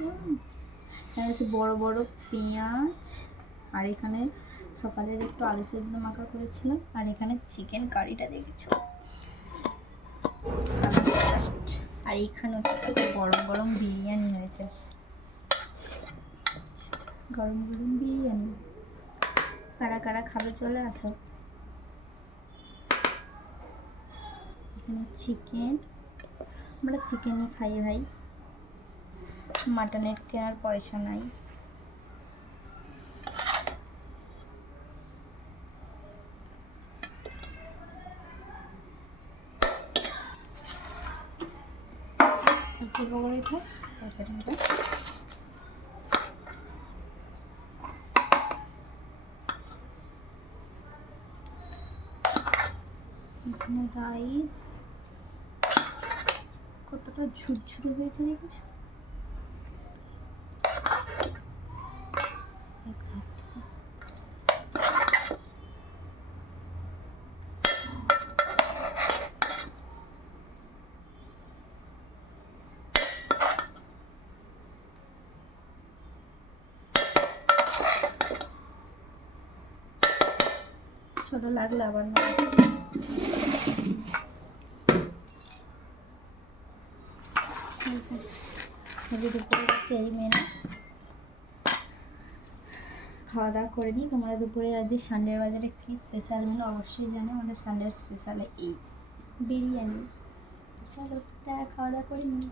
এখানে হচ্ছে বড় বড় পেঁয়াজ, আর এখানে সকালের একটু আলু সেদ্ধ মাখা করেছিলাম, আর এখানে চিকেন কারিটা দেখেছো। আর এইখানে হচ্ছে গরম গরম বিরিয়ানি হয়েছে, গরম গরম বিরিয়ানি। কারা কারা খাবে চলে আসো। এখানে চিকেন, আমরা চিকেনই খাই ভাই, মাটনের কেনার পয়সা নাই। এখানে রাইস কতটা ঝুরঝুরে হয়েছে দেখেছো। ছোট লাগলে আবার দুপুরে হচ্ছে এই মেনু। খাওয়া দাওয়া করে নিই। তোমরা দুপুরে আজ সানডের বাজারে কী স্পেশাল মেনু অবশ্যই জানো। আমাদের সানডের স্পেশাল এই বিরিয়ানি। চলো খাওয়া দাওয়া করে নিই।